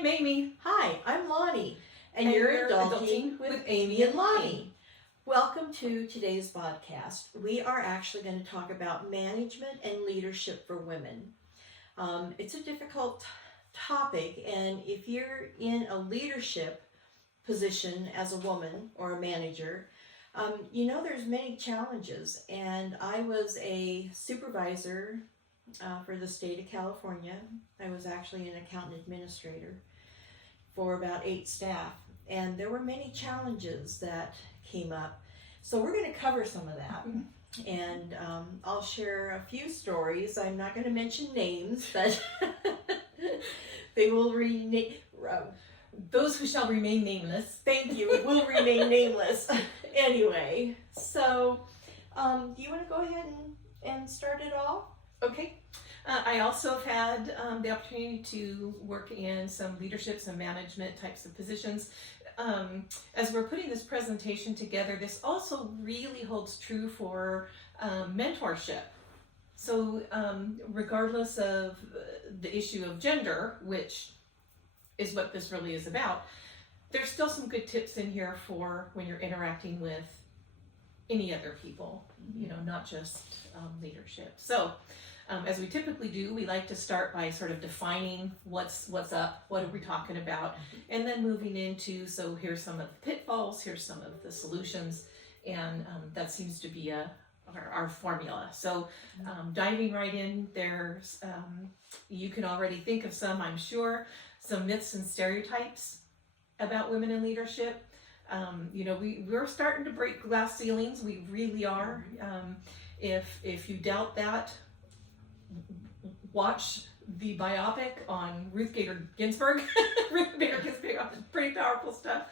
I'm Amy. Hi, I'm Lonnie, And you're you're adulting with Amy and Lonnie. Welcome to today's podcast. We are actually going to talk about management and leadership for women. It's a difficult topic, and if you're in a leadership position as a woman or a manager, there's many challenges. And I was a supervisor for the state of California. I was actually an accountant administrator for about 8 staff, and there were many challenges that came up. So we're going to cover some of that, and I'll share a few stories. I'm not going to mention names, but they will Those who shall remain nameless. Thank you. It will remain nameless. Anyway, so do you want to go ahead and start it off? Okay. I also have had the opportunity to work in some leadership, some management types of positions. As we're putting this presentation together, this also really holds true for mentorship. So regardless of the issue of gender, which is what this really is about, there's still some good tips in here for when you're interacting with any other people, not just leadership. So as we typically do, we like to start by sort of defining what's up, what are we talking about, and then moving into, so here's some of the pitfalls, here's some of the solutions, and that seems to be our formula. So diving right in, there's, you can already think of some, I'm sure, some myths and stereotypes about women in leadership. We're starting to break glass ceilings, we really are. If you doubt that, watch the biopic on Ruth Bader Ginsburg. Ruth Bader Ginsburg, pretty powerful stuff.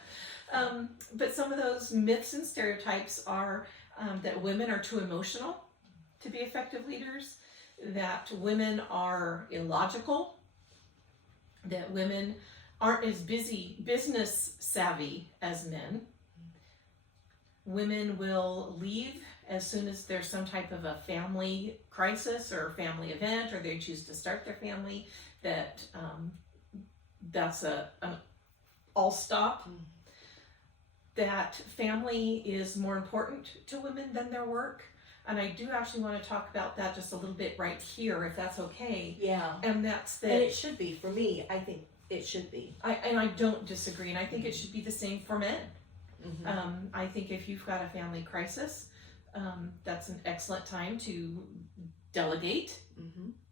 But some of those myths and stereotypes are that women are too emotional to be effective leaders, that women are illogical, that women aren't as business savvy as men. Women will leave as soon as there's some type of a family crisis or family event, or they choose to start their family, that's an all stop. That family is more important to women than their work. And I do actually want to talk about that just a little bit right here, if that's okay. Yeah. And that's that. And it should be, for me, I think it should be. I don't disagree, and I think it should be the same for men. Mm-hmm. I think if you've got a family crisis, that's an excellent time to delegate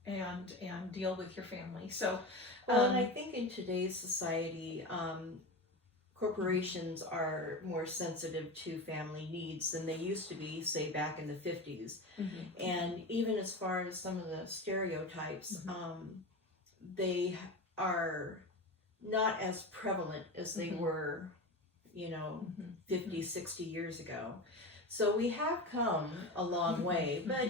and deal with your family. So, and I think in today's society, corporations are more sensitive to family needs than they used to be, say back in the 50s. And even as far as some of the stereotypes, they are not as prevalent as they were 50, 60 years ago. So we have come a long way, but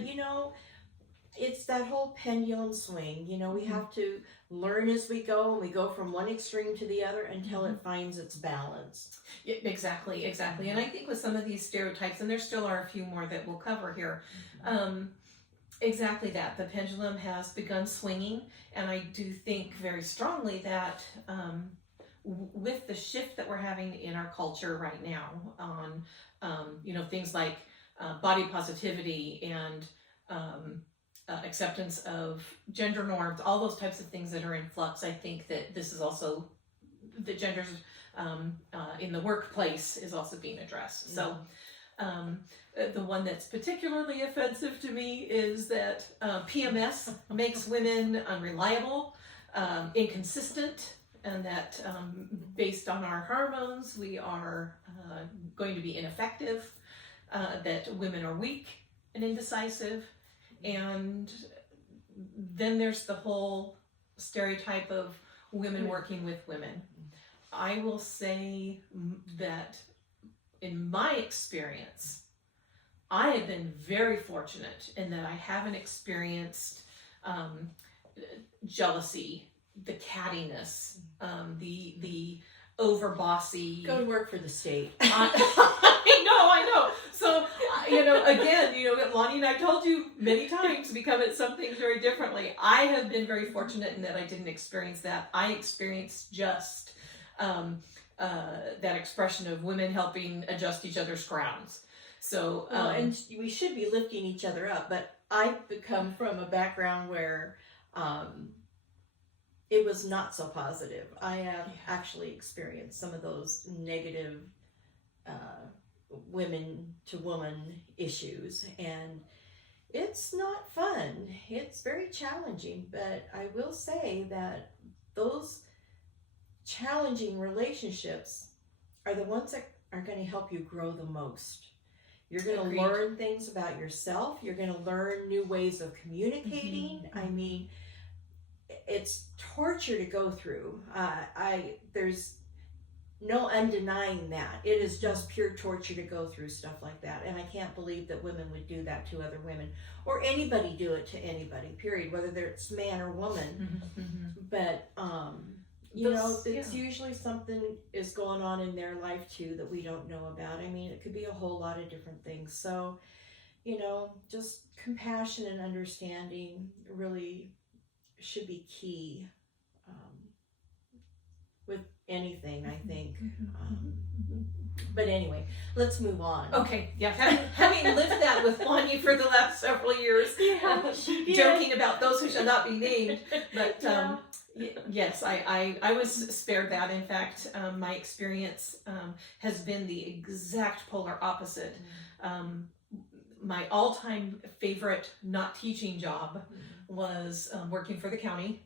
it's that whole pendulum swing. We have to learn as we go, and we go from one extreme to the other until it finds its balance. Yeah, exactly. And I think with some of these stereotypes, and there still are a few more that we'll cover here, exactly that. The pendulum has begun swinging, and I do think very strongly that with the shift that we're having in our culture right now on, things like body positivity and acceptance of gender norms, all those types of things that are in flux, I think that this is also, the genders in the workplace is also being addressed. So the one that's particularly offensive to me is that PMS makes women unreliable, inconsistent, and that based on our hormones, we are going to be ineffective, that women are weak and indecisive. And then there's the whole stereotype of women working with women. I will say that in my experience, I have been very fortunate in that I haven't experienced jealousy, the cattiness, the over bossy. Go to work for the state. I know. So Again, Lonnie and I've told you many times, we come at some things very differently. I have been very fortunate in that I didn't experience that. I experienced just that expression of women helping adjust each other's crowns. So, and we should be lifting each other up, but I've come from a background where it was not so positive. I have actually experienced some of those negative women to woman issues, and it's not fun. It's very challenging, but I will say that those challenging relationships are the ones that are going to help you grow the most. You're going to learn things about yourself. You're going to learn new ways of communicating. Mm-hmm. I mean, it's torture to go through. There's no undenying that. It is just pure torture to go through stuff like that. And I can't believe that women would do that to other women, or anybody do it to anybody, period, whether it's man or woman. Mm-hmm. But, it's usually something is going on in their life too that we don't know about. I mean, it could be a whole lot of different things. So, just compassion and understanding really should be key with anything, I think. But anyway, let's move on. Okay, yeah. Having lived that with Lonnie for the last several years, joking about those who shall not be named, but yes, I was spared that. In fact, my experience has been the exact polar opposite. My all-time favorite not teaching job was working for the county.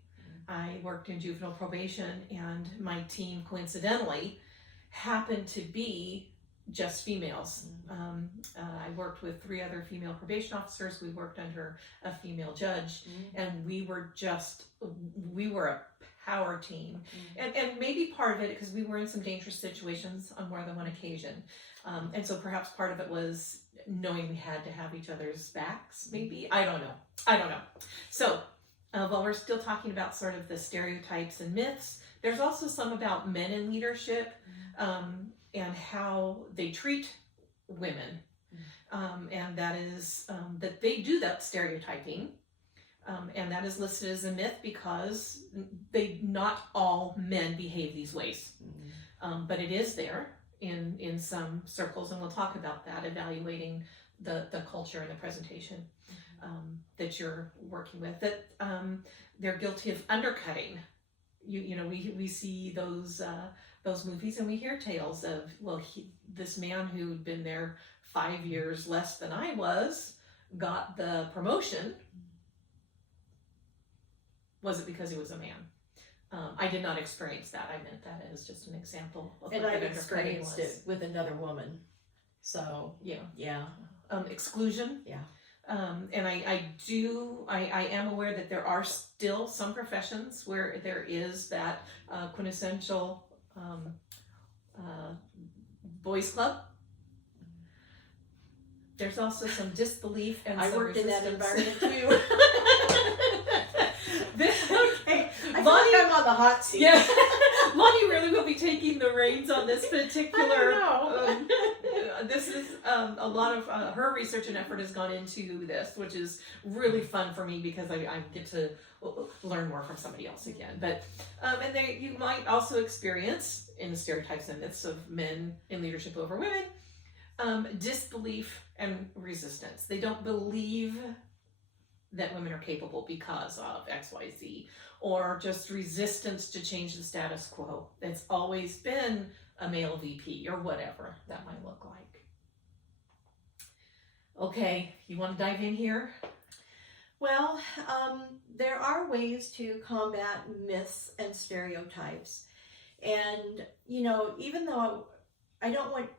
I worked in juvenile probation, and my team coincidentally happened to be just females. I worked with 3 other female probation officers. We worked under a female judge, and we were a power team. And maybe part of it, because we were in some dangerous situations on more than one occasion. And so perhaps part of it was knowing we had to have each other's backs, maybe. I don't know. So while we're still talking about sort of the stereotypes and myths, there's also some about men in leadership and how they treat women. And that is that they do that stereotyping. And that is listed as a myth because not all men behave these ways. But it is there in some circles, and we'll talk about that, evaluating the culture and the presentation that you're working with, that they're guilty of undercutting. We see those movies, and we hear tales of, this man who'd been there 5 years less than I was got the promotion. Was it because he was a man? I did not experience that. I meant that as just an example of and I've experienced it with another woman. So yeah. Exclusion. Yeah. And I am aware that there are still some professions where there is that quintessential boys club. There's also some disbelief and I some worked resistance. in that environment too. Okay. I feel like I'm on the hot seat. Yeah. Lonnie really will be taking the reins on this particular. This is a lot of her research and effort has gone into this, which is really fun for me because I get to learn more from somebody else again. But and you might also experience, in the stereotypes and myths of men in leadership over women, disbelief and resistance. They don't believe that women are capable because of XYZ, or just resistance to change the status quo. It's always been a male VP or whatever that might look like. Okay, you want to dive in here? Well, there are ways to combat myths and stereotypes. And, even though I don't want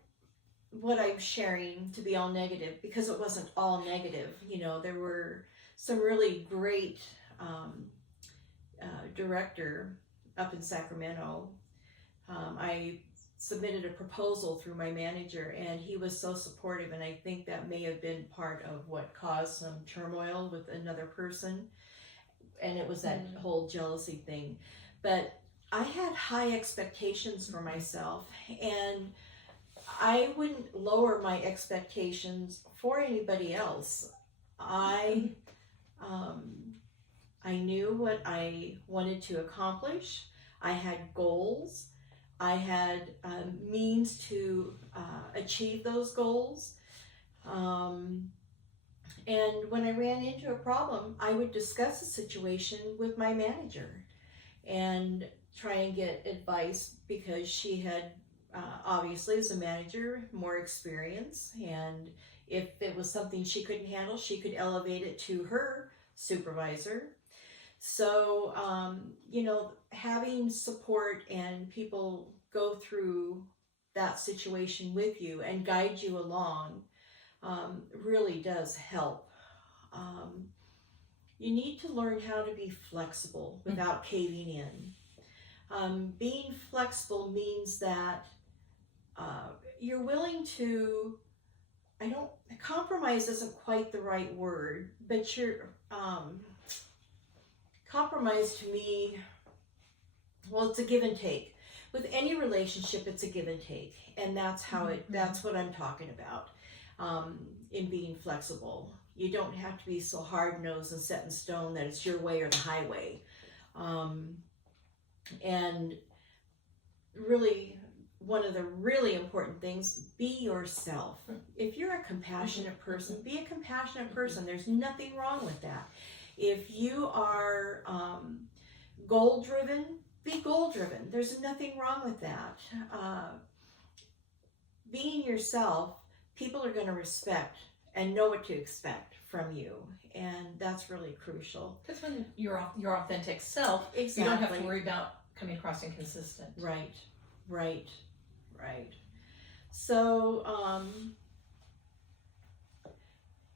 what I'm sharing to be all negative, because it wasn't all negative. There were some really great director up in Sacramento. I submitted a proposal through my manager, and he was so supportive, and I think that may have been part of what caused some turmoil with another person, and it was that whole jealousy thing. But I had high expectations for myself, and I wouldn't lower my expectations for anybody else. I knew what I wanted to accomplish. I had goals. I had means to achieve those goals. And when I ran into a problem, I would discuss the situation with my manager and try and get advice, because she had obviously, as a manager, more experience, and if it was something she couldn't handle, she could elevate it to her supervisor. So having support and people go through that situation with you and guide you along really does help. You need to learn how to be flexible without caving in. Being flexible means that you're willing to, compromise isn't quite the right word, but compromise to me, well, it's a give and take. With any relationship, it's a give and take, and that's that's what I'm talking about in being flexible. You don't have to be so hard-nosed and set in stone that it's your way or the highway. And really, one of the really important things, be yourself. If you're a compassionate person, be a compassionate person. There's nothing wrong with that. If you are goal-driven, be goal-driven. There's nothing wrong with that. Being yourself, people are going to respect and know what to expect from you, and that's really crucial. Because when you're your authentic self, Exactly. you don't have to worry about coming across inconsistent. Right. So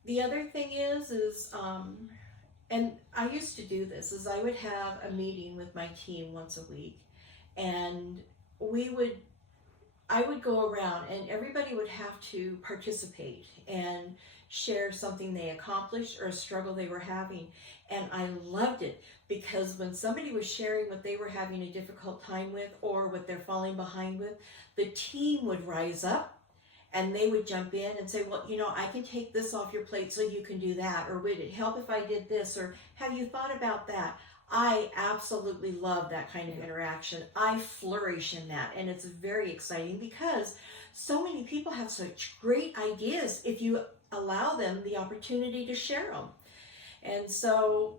the other thing is and I used to do this, is I would have a meeting with my team once a week, and I would go around and everybody would have to participate and share something they accomplished or a struggle they were having. And I loved it, because when somebody was sharing what they were having a difficult time with or what they're falling behind with, the team would rise up and they would jump in and say, well, I can take this off your plate so you can do that, or would it help if I did this, or have you thought about that? I absolutely love that kind of interaction. I flourish in that, and it's very exciting because so many people have such great ideas if you allow them the opportunity to share them. And so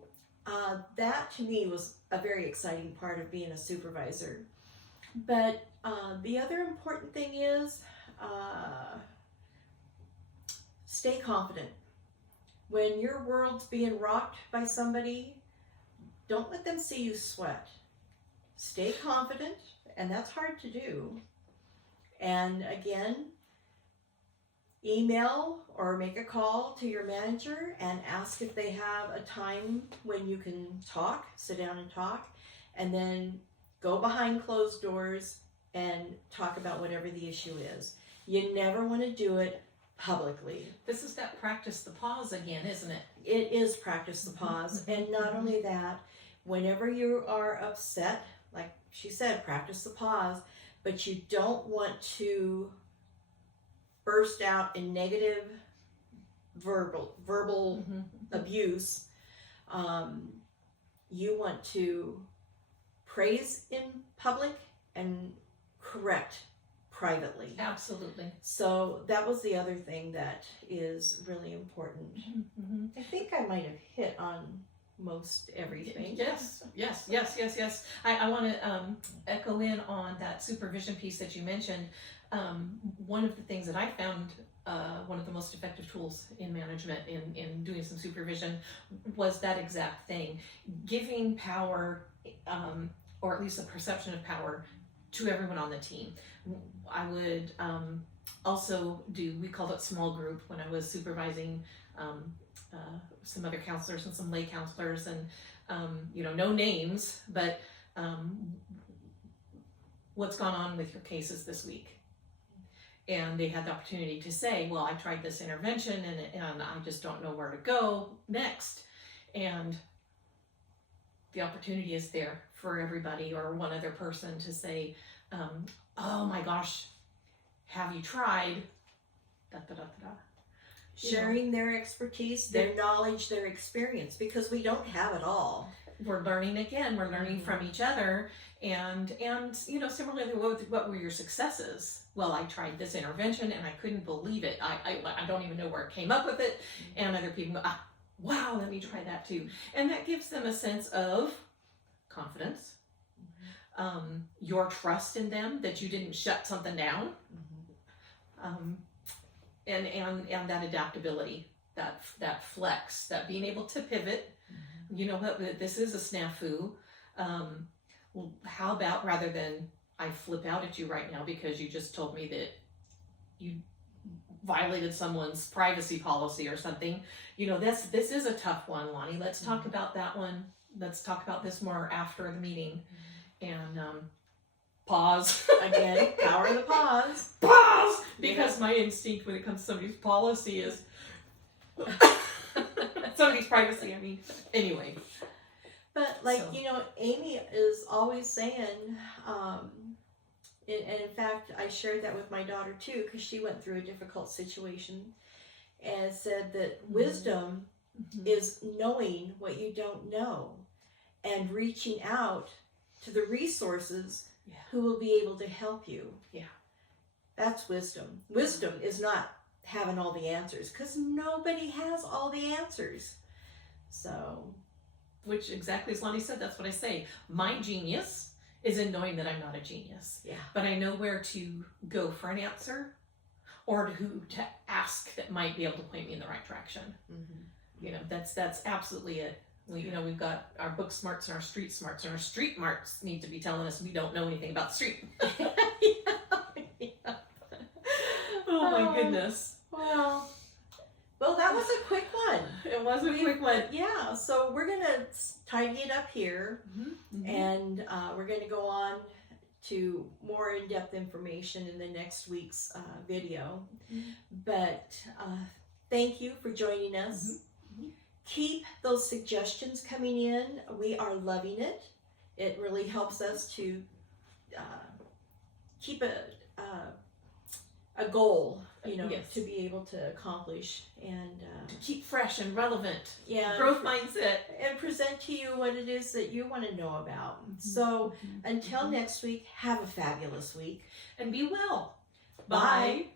that to me was a very exciting part of being a supervisor. But the other important thing is stay confident. When your world's being rocked by somebody, don't let them see you sweat. Stay confident, and that's hard to do. And again, email or make a call to your manager and ask if they have a time when you can talk, sit down and talk, and then go behind closed doors and talk about whatever the issue is. You never want to do it publicly. This is that practice the pause again, isn't it? It is practice the pause. And not only that, whenever you are upset, like she said, practice the pause, but you don't want to burst out in negative verbal abuse. You want to praise in public and correct privately. Absolutely. So that was the other thing that is really important. I think I might have hit on most everything. Yes. I want to echo in on that supervision piece that you mentioned. One of the things that I found one of the most effective tools in management in doing some supervision was that exact thing, giving power, or at least a perception of power, to everyone on the team. I would also we called it small group when I was supervising some other counselors and some lay counselors, and no names, but what's gone on with your cases this week? And they had the opportunity to say, well, I tried this intervention and I just don't know where to go next. And the opportunity is there for everybody or one other person to say, oh my gosh, have you tried, da, da, da, da, da. Sharing their expertise, their knowledge, their experience, because we don't have it all. We're learning again. We're learning from each other, and similarly, what were your successes? Well, I tried this intervention and I couldn't believe it. I don't even know where it came up with it. And other people go, wow, let me try that too. And that gives them a sense of confidence, your trust in them, that you didn't shut something down, and that adaptability, that flex, that being able to pivot. You know what, this is a snafu. Well, how about, rather than I flip out at you right now because you just told me that you violated someone's privacy policy or something, this is a tough one, Lonnie. Let's talk about that one. Let's talk about this more after the meeting. And pause. Again, power of the pause. Pause! Because my instinct when it comes to somebody's policy is somebody's privacy, anyway. But Amy is always saying, and in fact, I shared that with my daughter too, because she went through a difficult situation, and said that wisdom is knowing what you don't know and reaching out to the resources who will be able to help you. Yeah. That's wisdom. Wisdom is not having all the answers, because nobody has all the answers. So, which exactly as Lonnie said, that's what I say. My genius is in knowing that I'm not a genius. Yeah. But I know where to go for an answer, or who to ask that might be able to point me in the right direction. That's absolutely it. We've got our book smarts and our street smarts, and our street smarts need to be telling us we don't know anything about the street. Oh my goodness. Well, that was a quick one. It was a quick one. Yeah, so we're going to tidy it up here, and we're going to go on to more in-depth information in the next week's video. But thank you for joining us. Keep those suggestions coming in. We are loving it. It really helps us to keep a goal, to be able to accomplish, and to keep fresh and relevant. Yeah, growth mindset, and present to you what it is that you want to know about. So until next week, have a fabulous week and be well. Bye.